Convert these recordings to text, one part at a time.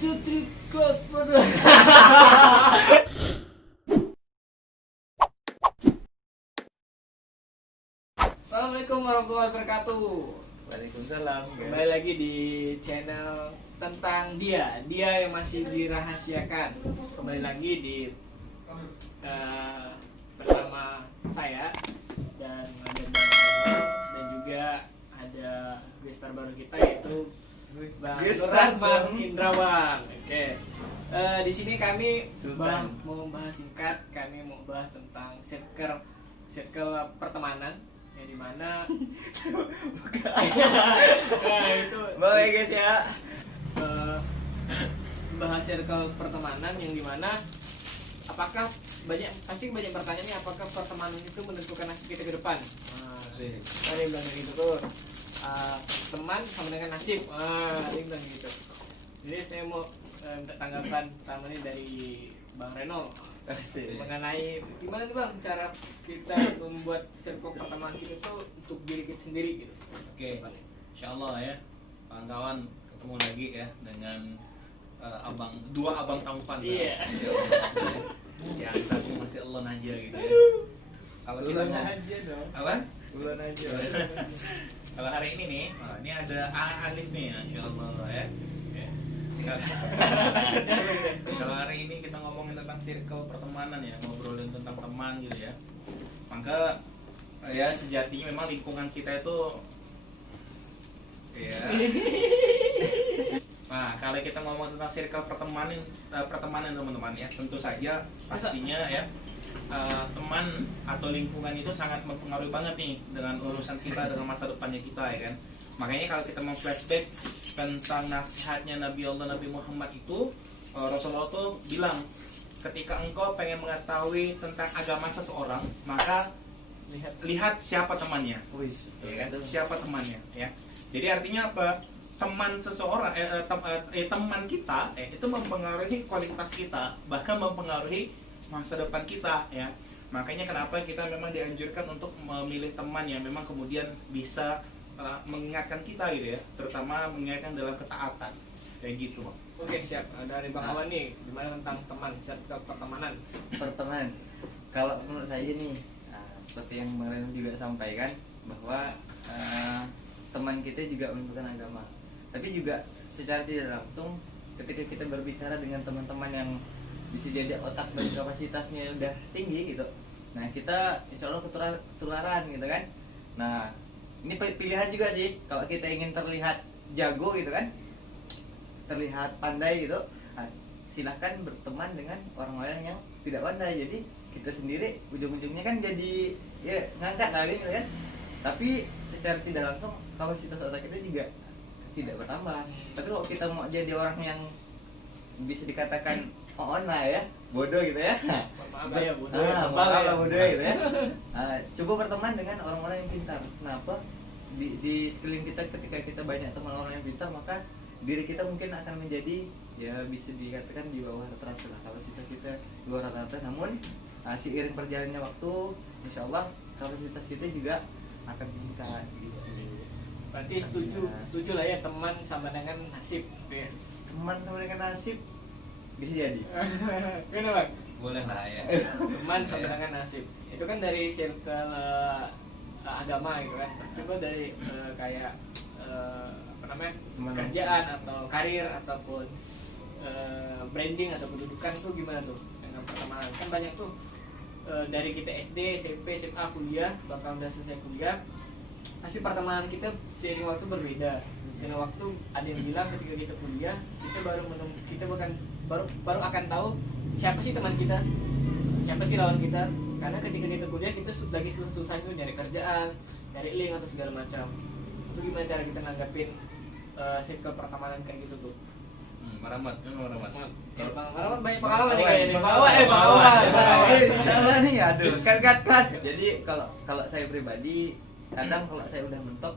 two, three, close, brother. Assalamualaikum warahmatullahi wabarakatuh. Waalaikumsalam. Kembali lagi di channel tentang dia yang masih dirahasiakan. Kembali lagi di bersama saya dan ada Bang Reno, dan juga ada gestar baru kita yaitu Bang Nur Rahman Indrawan. Oke. Di sini kami mau membahas singkat, kami mau bahas tentang circle pertemanan yang dimana nah, itu Baik guys ya. bahas circle pertemanan yang dimana apakah pasti banyak pertanyaan nih, apakah pertemanan itu menentukan nasib kita ke depan? Ada yang bilang gitu tuh, teman sama dengan nasib. Ada yang bilang gitu. Jadi saya mau minta tanggapan pertama nih dari Bang Reno mengenai gimana nih Bang cara kita membuat circle pertemanan kita tuh untuk diri kita sendiri gitu. Oke. Insyaallah ya. Kawan-kawan ketemu lagi ya dengan dua abang tampan. Iya. Yang satu masih elon aja gitu ya. Kalau kita mau aja dong. apa? Bulan aja. Kalau hari ini nih, ini ada Alif nih, insyaallah ya. Kalau hari ini kita ngomongin tentang circle pertemanan ya, ngobrolin tentang teman gitu ya. Maka ya sejatinya memang lingkungan kita itu ya. Nah, kalau kita ngomong tentang circle pertemanan teman-teman ya, tentu saja pastinya ya teman atau lingkungan itu sangat mempengaruhi banget nih dengan urusan kita, dengan masa depannya kita ya kan. Makanya kalau kita mau flashback tentang nasihatnya Nabi Allah Nabi Muhammad itu, Rasulullah tuh bilang ketika engkau pengen mengetahui tentang agama seseorang, maka lihat siapa temannya, ya kan? Siapa temannya ya. Jadi artinya apa? Teman seseorang, teman kita itu mempengaruhi kualitas kita, bahkan mempengaruhi masa depan kita ya. Makanya kenapa kita memang dianjurkan untuk memilih teman yang memang kemudian bisa mengingatkan kita gitu ya, terutama mengingatkan dalam ketaatan kayak gitu Bang. Oke, siap. Dari Bang Awan nih, gimana tentang teman, circle pertemanan? Pertemanan. Kalau menurut saya nih, seperti yang Bang Reno juga sampaikan bahwa teman kita juga menentukan agama. Tapi juga secara tidak langsung ketika kita berbicara dengan teman-teman yang bisa jadi otak dan kapasitasnya udah tinggi gitu, nah kita insya Allah ketularan gitu kan. Nah ini pilihan juga sih, kalau kita ingin terlihat jago gitu kan, terlihat pandai gitu, nah, silahkan berteman dengan orang-orang yang tidak pandai. Jadi kita sendiri ujung-ujungnya kan jadi ya ngangkat lagi gitu kan, tapi secara tidak langsung kapasitas otak kita juga tidak bertambah. Tapi kalau kita mau jadi orang yang bisa dikatakan lah ya, bodoh gitu ya. Maaf ya bodoh. Bodoh gitu ya. Coba berteman dengan orang-orang yang pintar. Kenapa? Di sekeliling kita, ketika kita banyak teman orang yang pintar, maka diri kita mungkin akan menjadi ya bisa dikatakan di bawah rata-rata lah. Kalau kita di bawah rata-rata, namun seiring perjalannya waktu, insya Allah kapasitas kita juga akan meningkat gitu. Berarti setuju lah ya, teman sama dengan nasib. Teman sama dengan nasib bisa jadi. Gimana Bang? Boleh lah ya. Teman sama dengan nasib. Itu kan dari circle agama gitu kan. Coba dari kayak apa namanya? Kerjaan atau karir ataupun branding atau pendidikan tuh gimana tuh dengan pertemanan? Kan banyak tuh dari kita SD, SMP, SMA, kuliah, bahkan udah selesai kuliah, pasti pertemanan kita seiring waktu berbeda. Seiring waktu ada yang bilang ketika kita kuliah, kita baru akan tahu siapa sih teman kita, siapa sih lawan kita. Karena ketika kita kuliah kita lagi susah itu nyari kerjaan, nyari link atau segala macam. Itu gimana cara kita nanggapin circle pertemanan kayak gitu tuh? Maramat. Ya, Bang Awan banyak pengalaman nih kayaknya. Bang Bang Awan. Salah nih, aduh, kan. Jadi kalau saya pribadi, kadang kalau saya udah mentok,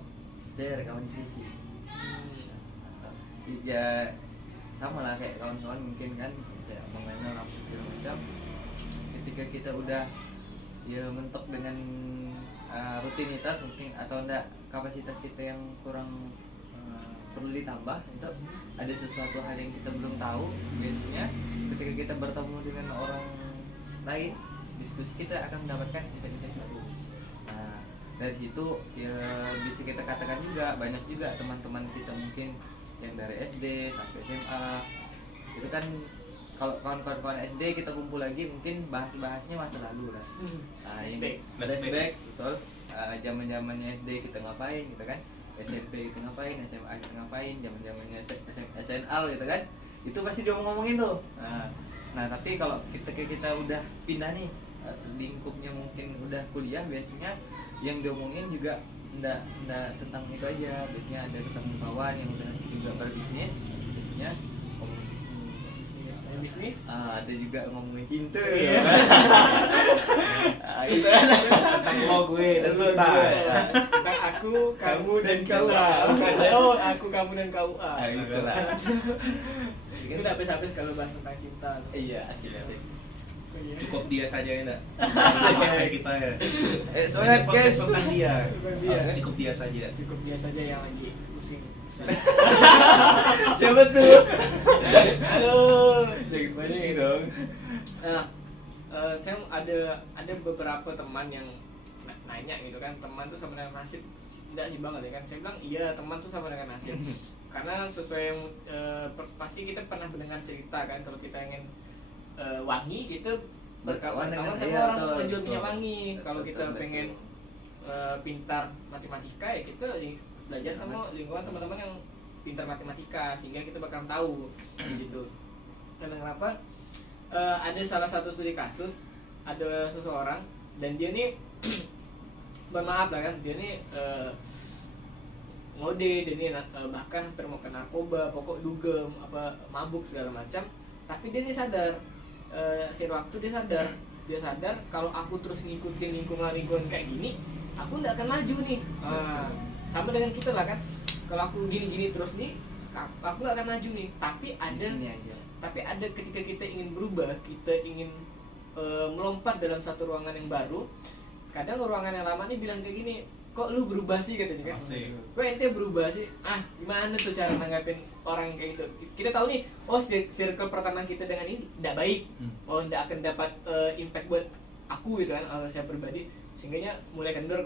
saya rekaman sisi. Ya sama lah kayak kawan-kawan mungkin kan, kayak Bang Reno apa segala macam. Ketika kita udah ya mentok dengan rutinitas mungkin, atau enggak kapasitas kita yang kurang perlu ditambah untuk ada sesuatu hal yang kita belum tahu. Biasanya ketika kita bertemu dengan orang lain, diskusi kita akan mendapatkan insight-insight baru. Nah, dari situ ya bisa kita katakan juga banyak juga teman-teman kita mungkin yang dari SD sampai SMA itu kan, kalau kawan-kawan SD kita kumpul lagi mungkin bahas-bahasnya masa lalu lah. Nah, ini flashback betul. Zaman-zamannya SD kita ngapain gitu kan, SMP kita ngapain, SMA kita ngapain, zaman-zamannya SNL gitu kan, itu pasti diomong-ngomongin tuh. Nah tapi kalau kita udah pindah nih, lingkupnya mungkin udah kuliah, biasanya yang diomongin juga enggak tentang itu aja. Biasanya ada ketemu kawan yang udah juga berbisnis, biasanya ngomongin bisnis. Ada juga ngomongin cinta. Iya. Itu tentang lo, gue dan kita. Tentang aku, kamu dan KUA. Oh, aku, kamu dan KUA. Itulah. Itu udah habis-habis kalau bahas tentang cinta. Iya, asik. Cukup dia saja ya enggak? Bahasa kita ya. Soalnya guys tentang dia. Dia. Cukup dia saja. Cukup dia saja yang lagi pusing. Siapa tuh? Halo. jangan mancing dong. Nah, saya ada beberapa teman yang nanya gitu kan, teman tuh sama dengan nasib. Tidak sih banget ya kan. Saya bilang iya, teman tuh sama dengan nasib. Karena sesuai yang pasti kita pernah mendengar cerita kan, kalau kita ingin wangi kita berkawan sama orang penjual minyak wangi. Kalau kita pengen pintar matematika ya kita belajar sama lingkungan teman-teman yang pintar matematika, sehingga kita bakal tahu di situ. Karena kenapa? Ada salah satu studi kasus, ada seseorang dan dia nih bermaaf lah kan, dia nih ngode, dia nih bahkan hampir mau ke narkoba, pokok dugem, apa mabuk segala macam. Tapi dia nih sadar, sewaktu dia sadar kalau aku terus ngikutin lingkungan kayak gini, aku nggak akan maju nih. Sama dengan kita lah kan, kalau aku gini-gini terus nih, aku nggak akan maju nih. Tapi ada ketika kita ingin berubah, kita ingin melompat dalam satu ruangan yang baru, kadang ruangan yang lama nih bilang kayak gini, kok lu berubah sih katanya kan? Kok ente berubah sih? Gimana tuh cara nanggapin orang yang kayak gitu? Kita tahu nih, oh circle pertama kita dengan ini tidak baik, oh tidak akan dapat impact buat aku gitu kan, saya pribadi. Sehingga mulai kendor,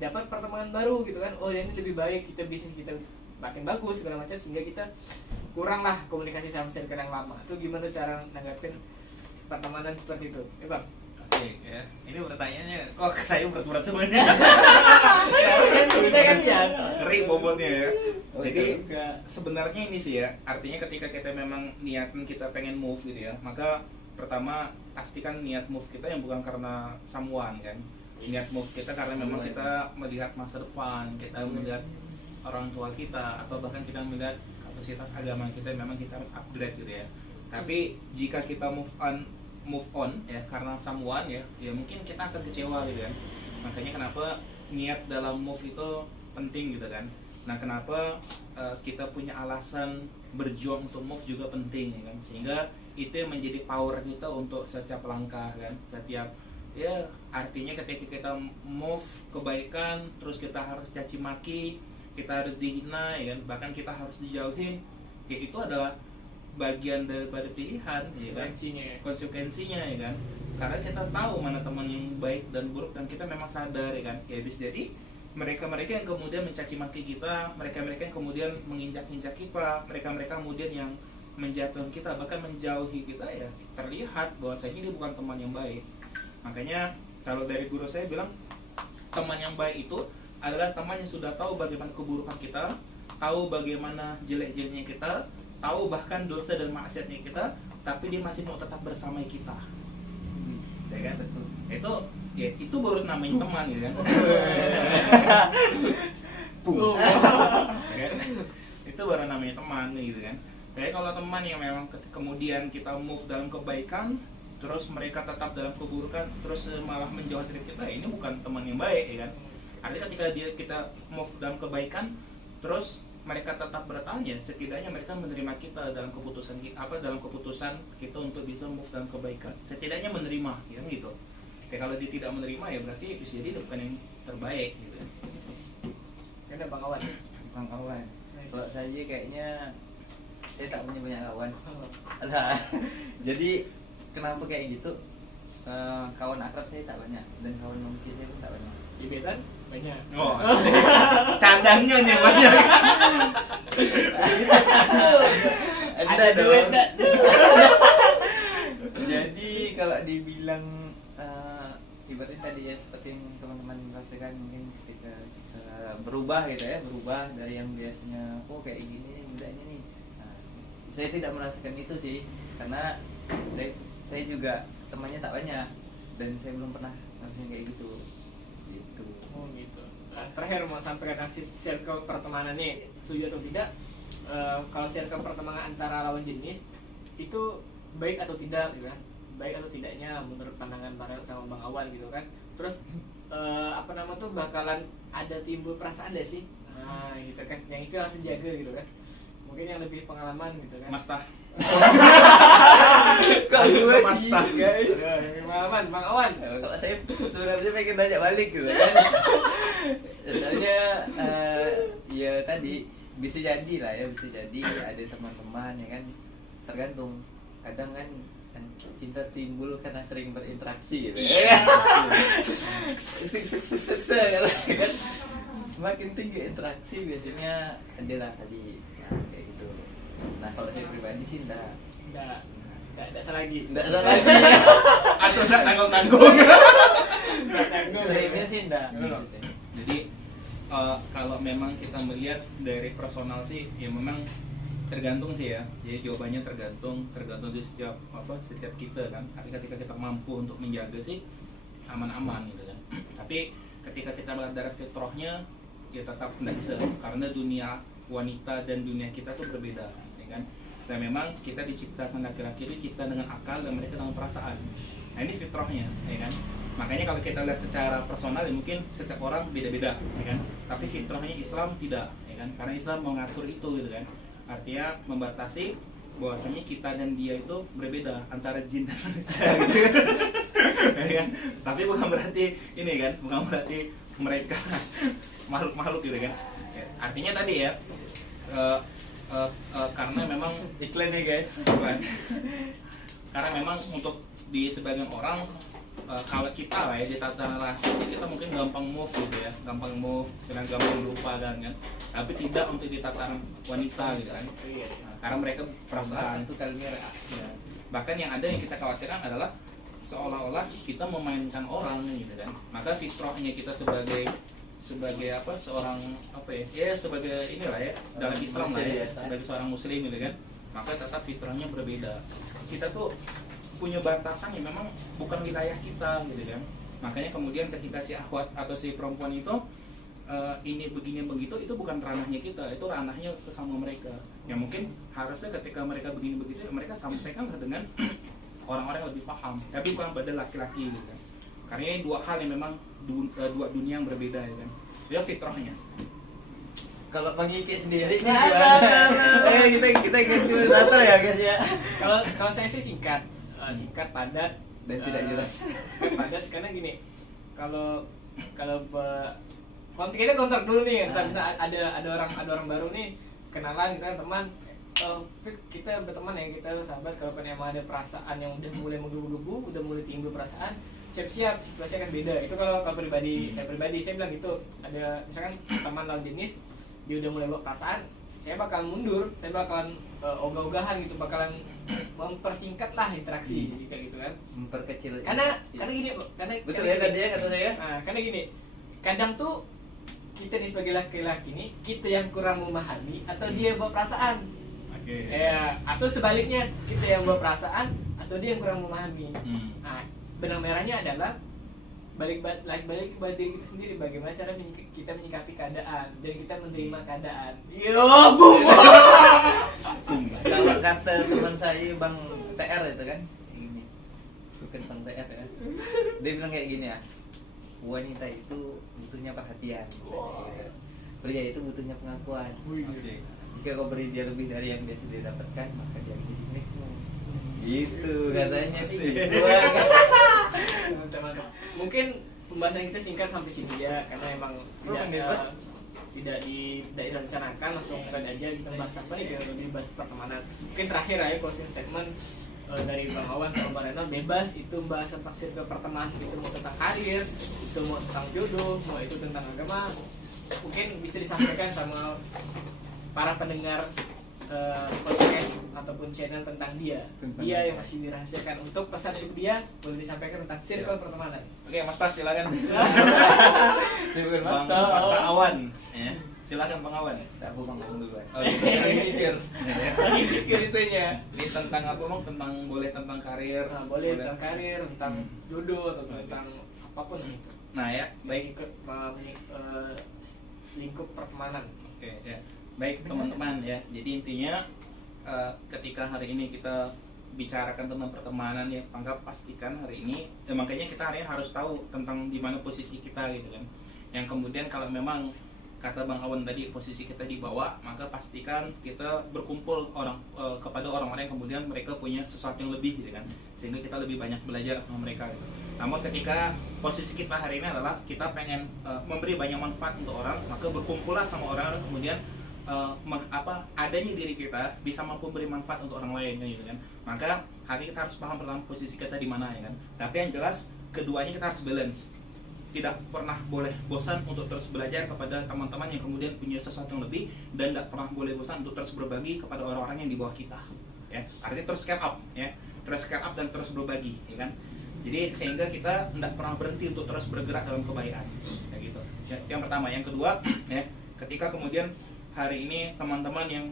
dapat pertemanan baru gitu kan, oh ini lebih baik, kita bisnis kita makin bagus segala macam, sehingga kita kurang lah komunikasi sama circle yang lama. Itu gimana cara nanggapin pertemanan seperti itu? Ya Bang? Asik ya. Ini pertanyaannya kok saya berat-berat semuanya. Ngeri bobotnya ya. Jadi sebenarnya ini sih ya, artinya ketika kita memang niatan kita pengen move gitu ya, maka pertama pastikan niat move kita yang bukan karena someone kan. Niat move kita karena memang kita melihat masa depan, kita melihat orang tua kita, atau bahkan kita melihat kapasitas agama kita, memang kita harus upgrade gitu ya. Tapi jika kita move on ya karena someone ya mungkin kita akan kecewa gitu kan. Makanya kenapa niat dalam move itu penting gitu kan. Nah kenapa kita punya alasan berjuang untuk move juga penting ya kan, sehingga itu yang menjadi power kita untuk setiap langkah kan, setiap ya artinya ketika kita move kebaikan terus kita harus caci maki, kita harus dihina ya kan, bahkan kita harus dijauhin, ya itu adalah bagian daripada pilihan konsekuensinya ya kan. Karena kita tahu mana teman yang baik dan buruk, dan kita memang sadar ya kan, ya bisa jadi mereka yang kemudian mencaci maki kita, mereka yang kemudian menginjak-injak kita, mereka kemudian yang menjatuhkan kita, bahkan menjauhi kita, ya terlihat bahwasanya dia bukan teman yang baik. Makanya kalau dari guru saya bilang, teman yang baik itu adalah teman yang sudah tahu bagaimana keburukan kita, tahu bagaimana jelek-jeleknya kita, tahu bahkan dosa dan maksiatnya kita, tapi dia masih mau tetap bersama kita. Ya kan? Betul. Itu baru namanya teman gitu kan. Itu baru namanya teman gitu kan. Tapi kalau teman yang memang kemudian kita move dalam kebaikan, terus mereka tetap dalam keburukan, terus malah menjauh dari kita, ini bukan teman yang baik ya kan. Artinya ketika kita move dalam kebaikan, terus mereka tetap bertahan, ya setidaknya mereka menerima kita dalam keputusan kita untuk bisa move dalam kebaikan. Setidaknya menerima, ya gitu. Kalau dia tidak menerima, ya berarti bisa jadi bukan yang terbaik gitu. Ada Bang Awan. Kalau saya kayaknya saya tak punya banyak kawan. Alah. Jadi kenapa kayak gitu? Kawan akrab saya tak banyak dan kawan nongki saya pun tak banyak. Gebetan banyak. Oh, asik. Cadangnya nih banyak. Ada duit dong. enggak? Jadi kalau dibilang ibaratnya tadi ya seperti yang teman-teman rasakan mungkin ketika kita berubah gitu ya, berubah dari yang biasanya kayak gini nih mudanya nih. Nah, saya tidak merasakan itu sih karena saya juga temannya tak banyak dan saya belum pernah ngerasain kayak gitu. Gitu. Oh gitu. Nah, terakhir mau sampaikan circle pertemanan nih, setuju atau tidak? Kalau circle pertemanan antara lawan jenis itu baik atau tidak gitu kan? Baik atau tidaknya menurut pandangan Farel sama Bang Awan gitu kan? Terus bakalan ada timbul perasaan deh sih? Nah gitu kan, yang itu harus dijaga gitu kan? Mungkin yang lebih pengalaman gitu kan? Mas Tah. Kok gue Mas sih Tah. guys? Yang pengalaman Bang Awan. Kalau saya sebenarnya pengen nanya balik gitu kan. Soalnya ya tadi bisa jadi lah ya, bisa jadi ada teman-teman ya kan, tergantung. Kadang kan cinta timbul karena sering berinteraksi gitu ya. Semakin tinggi interaksi biasanya adalah tadi kayak gitu. Nah kalau saya pribadi sih enggak Lagi. enggak lagi. Atau enggak tanggung-tanggung. Seringnya sih enggak. Jadi kalau memang kita melihat dari personal sih, ya memang tergantung sih ya. Jadi jawabannya tergantung di setiap kita kan. Ketika kita mampu untuk menjaga sih aman-aman gitu kan. Tapi ketika kita melihat dari fitrahnya, ya tetap tidak bisa karena dunia wanita dan dunia kita tuh berbeda, ya kan. Dan memang kita diciptakan laki-laki dicipta dengan akal dan mereka dengan perasaan. Nah ini fitrahnya, ya kan. Makanya kalau kita lihat secara personal ya mungkin setiap orang beda-beda, ya kan. Tapi fitrahnya Islam tidak, ya kan. Karena Islam mengatur itu gitu kan. Artinya membatasi bahwasanya kita dan dia itu berbeda antara jin dan manusia gitu. Ya kan? Tapi bukan berarti ini kan, bukan berarti mereka makhluk-makhluk gitu kan. Artinya tadi ya karena memang Iklan ya guys. karena memang untuk di sebagian orang kalau kita lah ya di tataran relasi kita mungkin gampang move gitu ya, gampang lupa kan, tapi tidak untuk di tataran wanita gitu kan. Nah, karena mereka perasaan itu kalmir. Ya. Bahkan yang ada yang kita khawatirkan adalah seolah-olah kita memainkan orang gitu kan. Maka fitrahnya kita sebagai seorang sebagai inilah ya dalam Islam lah ya, sebagai seorang muslim gitu kan. Maka tetap fitrahnya berbeda. Kita tuh punya batasan yang memang bukan wilayah kita gitu kan. Makanya kemudian ketika si akhwat atau si perempuan itu ini begini begitu, itu bukan ranahnya kita, itu ranahnya sesama mereka. Ya mungkin harusnya ketika mereka begini begitu mereka sampaikan dengan orang-orang yang lebih paham, tapi bukan pada laki-laki gitu kan. Karena ini dua hal yang memang dua dunia yang berbeda ya kan. Ya fitrahnya. Kalau Bang Iki sendiri nih gimana? Kita ganti moderator ya guys ya. Kalau saya sih singkat, padat Dan tidak jelas. Padat karena gini, kalau kita kontrak dulu nih, ntar bisa ada orang baru nih kenalan kita teman, kita berteman ya, kita sahabat. Kalau emang ada perasaan yang udah mulai menggebu-gebu, udah mulai timbul perasaan, siap-siap situasi akan beda. Itu kalau pribadi saya bilang gitu. Ada misalkan teman lawan jenis, dia udah mulai bawa perasaan, saya bakalan mundur, saya bakalan ogah-ogahan gitu, bakalan mempersingkat lah interaksi, jadi kayak gitu kan. Memperkecil. Karena gini, betul ya tadi ya kata saya. Nah, karena gini, kadang tuh kita nih sebagai laki-laki nih, kita yang kurang memahami atau dia yang bawa perasaan. Oke. Ya, atau sebaliknya, kita yang bawa perasaan atau dia yang kurang memahami. Nah, benang merahnya adalah balik kepada diri kita sendiri, bagaimana cara kita menyikapi keadaan dan kita menerima keadaan. Yo, bum. Kalau kata teman saya Bang TR itu kan, ini bukan Bang TR ya. Dia bilang kayak gini ya, wanita itu butuhnya perhatian. Pria itu butuhnya pengakuan. Jika kau beri dia lebih dari yang dia sudah dapatkan, maka dia jadi milikmu. Gitu katanya sih. Mantap. Mungkin pembahasan kita singkat sampai sini ya, karena emang tidak direncanakan, langsung flat aja kita bahas apa nih, kalau dibahas pertemanan. Mungkin terakhir aja closing statement dari Bang Awan sama Bang Reno, bebas itu bahas tentang circle pertemanan, itu mau tentang karir, itu mau tentang jodoh, mau itu tentang agama, mungkin bisa disampaikan sama para pendengar podcast ataupun channel tentang dia yang masih dirahasiakan. Untuk pesan untuk dia boleh disampaikan tentang circle pertemanan. Oke, Mas Tas silakan. Silakan Bang Mas Awan, ya. Silakan Bang Awan. Aku Bang Awan duluan. Oh, iya. Mikir. Lagi pikir itunya. Ini tentang apa Bang? Boleh tentang karir. Nah, boleh tentang karir, tentang jodoh atau tentang apapun itu. Nah, ya, baik. Lingkup pertemanan. Oke, ya. Baik teman-teman ya. Jadi intinya ketika hari ini kita bicarakan tentang pertemanan ya, maka pastikan hari ini makanya kita hari ini harus tahu tentang di mana posisi kita gitu kan. Yang kemudian kalau memang kata Bang Awan tadi posisi kita di bawah, maka pastikan kita berkumpul kepada orang-orang yang kemudian mereka punya sesuatu yang lebih gitu kan, sehingga kita lebih banyak belajar sama mereka gitu. Namun ketika posisi kita hari ini adalah kita pengen memberi banyak manfaat untuk orang, maka berkumpullah sama orang yang kemudian adanya diri kita bisa mampu beri manfaat untuk orang lain gitu kan. Maka hari kita harus paham pertama posisi kita di mana ya kan. Tapi yang jelas keduanya kita harus balance. Tidak pernah boleh bosan untuk terus belajar kepada teman-teman yang kemudian punya sesuatu yang lebih, dan tidak pernah boleh bosan untuk terus berbagi kepada orang-orang yang di bawah kita. Ya, artinya terus scale up ya. Terus scale up dan terus berbagi ya kan. Jadi sehingga kita tidak pernah berhenti untuk terus bergerak dalam kebaikan. Ya gitu. Ya, yang pertama, yang kedua ya, ketika kemudian hari ini teman-teman yang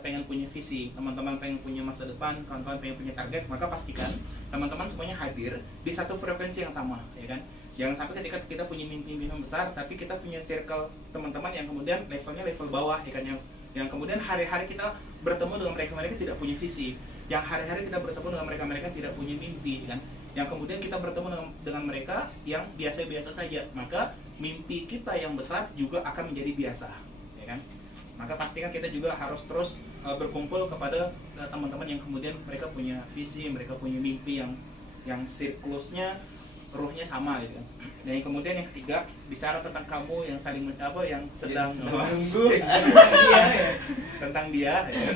pengen punya visi, teman-teman pengen punya masa depan, kawan-kawan pengen punya target, maka pastikan teman-teman semuanya hadir di satu frekuensi yang sama, ya kan? Jangan sampai ketika kita punya mimpi yang besar, tapi kita punya circle teman-teman yang kemudian levelnya level bawah, ya kan? Yang kemudian hari-hari kita bertemu dengan mereka tidak punya visi, yang hari-hari kita bertemu dengan mereka tidak punya mimpi, kan? Yang kemudian kita bertemu dengan mereka yang biasa-biasa saja, maka mimpi kita yang besar juga akan menjadi biasa, ya kan? Maka pastikan kita juga harus terus berkumpul kepada teman-teman yang kemudian mereka punya visi, mereka punya mimpi yang siklusnya, ruhnya sama gitu kan. Dan yang kemudian yang ketiga, bicara tentang kamu yang saling yang sedang menunggu tentang dia ya.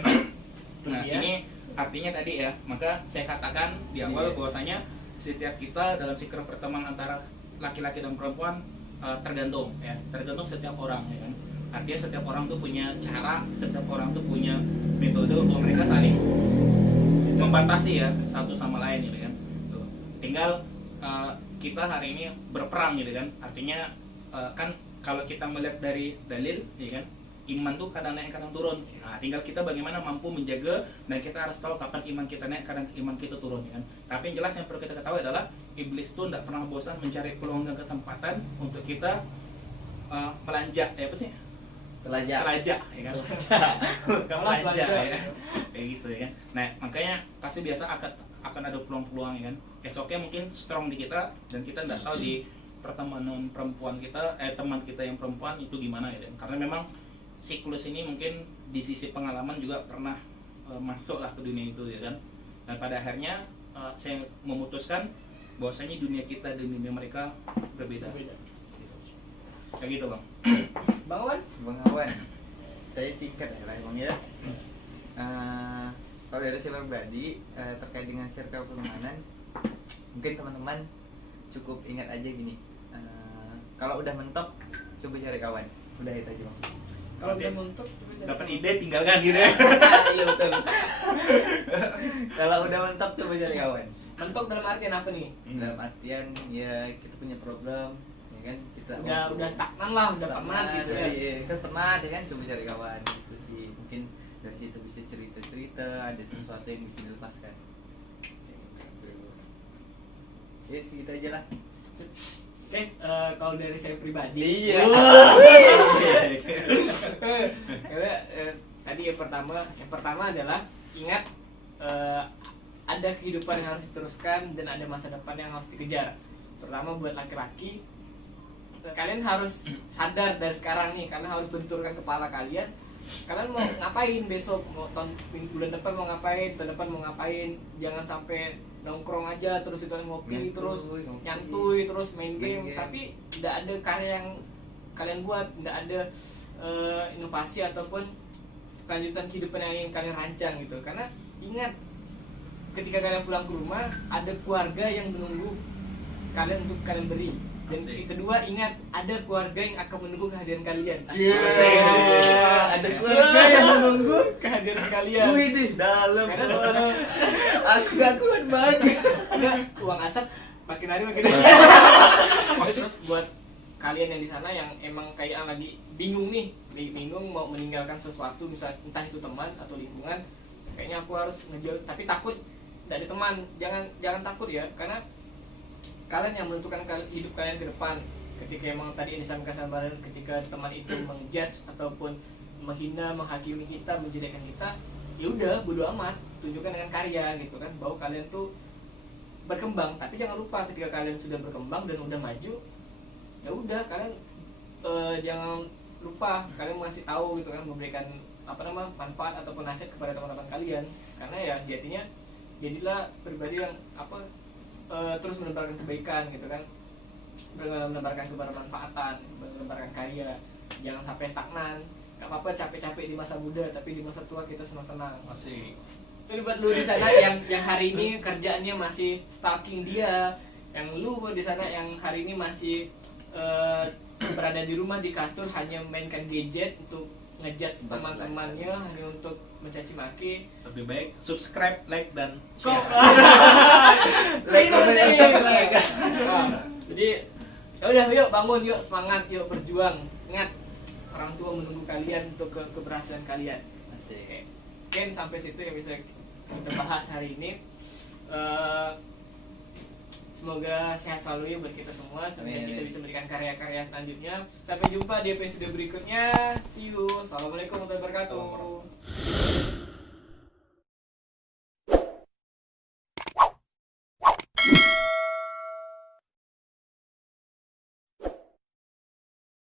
Nah, ini artinya tadi ya, maka saya katakan di awal bahwasanya setiap kita dalam sikap pertemanan antara laki-laki dan perempuan tergantung setiap orang ya kan. Artinya setiap orang tuh punya cara, setiap orang tuh punya metode untuk mereka saling membatasi ya satu sama lain gitu kan. Tuh. Tinggal kita hari ini berperang gitu kan. Artinya kan kalau kita melihat dari dalil ya kan, iman tuh kadang naik kadang turun. Nah, tinggal kita bagaimana mampu menjaga, dan kita harus tahu kapan iman kita naik, kadang iman kita turun ya kan. Tapi yang jelas yang perlu kita ketahui adalah iblis tuh tidak pernah bosan mencari peluang dan kesempatan untuk kita melanja apa sih? Pelajak ya kan. Pelajak ya. Kayak gitu ya kan. Nah, makanya pasti biasa akan ada peluang-peluang ya kan. Esoknya mungkin strong di kita, dan kita tidak tahu di pertemanan perempuan kita teman kita yang perempuan itu gimana ya kan. Karena memang siklus ini mungkin di sisi pengalaman juga pernah masuk lah ke dunia itu ya kan. Dan pada akhirnya saya memutuskan bahwasanya dunia kita dan dunia mereka berbeda. Kayak gitu Bang. Bang Awan, saya singkat ya Bang ya. Kalau dari saya pribadi terkait dengan circle pertemanan, mungkin teman-teman cukup ingat aja gini, kalau udah mentok coba cari kawan, udah itu aja Bang. Kalau udah mentok dapat ide tinggalkan gitu ya. Iya betul. Kalau udah mentok coba cari kawan. Mentok dalam artian apa nih? Dalam artian ya kita punya program ya kan, kita udah stagnan lah, udah penat gitu ya. Iya, kita penat ya kan, coba cari kawan, diskusi, mungkin dari situ bisa cerita-cerita, ada sesuatu yang bisa dilepaskan. Ya, gitu aja lah. Oke, kalau dari saya pribadi. Iya. Tadi yang pertama adalah ingat ada kehidupan yang harus diteruskan dan ada masa depan yang harus dikejar. Terutama buat laki-laki, kalian harus sadar dari sekarang nih, kalian harus benturkan kepala kalian. Kalian mau ngapain besok, mau bulan depan mau ngapain, tahun depan mau ngapain. Jangan sampai nongkrong aja terus itu ngopi, terus nyantui, terus main game, tapi tidak ada karya yang kalian buat, tidak ada inovasi ataupun kelanjutan kehidupan yang ingin kalian rancang gitu. Karena ingat, ketika kalian pulang ke rumah ada keluarga yang menunggu kalian untuk kalian beri. Dan Asik. kedua, ingat, ada keluarga yang akan menunggu kehadiran kalian. Ada keluarga yang menunggu kehadiran kalian. Wih deh, dalam. Karena Aku gak kuat banget. enggak, uang asap makin hari makin hari. Terus buat kalian yang di sana yang emang kayak lagi bingung nih, bingung mau meninggalkan sesuatu, misalnya entah itu teman atau lingkungan, kayaknya aku harus ngejauh, tapi takut dari teman. Jangan takut ya, karena kalian yang menentukan hidup kalian ke depan. Ketika emang tadi yang disampaikan sama Baran, ketika teman itu mengjudge ataupun menghina, menghakimi kita, menjelekkan kita, ya udah bodo amat, tunjukkan dengan karya gitu kan, bahwa kalian tuh berkembang. Tapi jangan lupa, ketika kalian sudah berkembang dan udah maju, ya udah kalian jangan lupa kalian masih tahu gitu kan, memberikan manfaat ataupun nasihat kepada teman-teman kalian. Karena ya sejatinya jadilah pribadi yang terus menebarkan kebaikan gitu kan, menebarkan kebermanfaatan, menebarkan karya. Jangan sampai stagnan. Gak apa-apa capek-capek di masa muda, tapi di masa tua kita senang-senang. Masih. Ini buat lu di sana yang hari ini kerjaannya masih stalking dia, yang lu di sana yang hari ini masih berada di rumah di kasur hanya mainkan gadget untuk ngejudge teman-temannya, hanya untuk mencaci maki. Lebih baik subscribe, like, dan Kok share. Like, comment, dan subscribe. Nah, jadi ya udah, yuk bangun, yuk semangat, yuk berjuang. Ingat, orang tua menunggu kalian untuk keberhasilan kalian. Asik. Oke, mungkin sampai situ yang bisa kita bahas hari ini. Semoga sehat selalu ya buat kita semua, sampai kita bisa memberikan karya-karya selanjutnya. Sampai jumpa di episode berikutnya. See you. Assalamualaikum warahmatullahi wabarakatuh.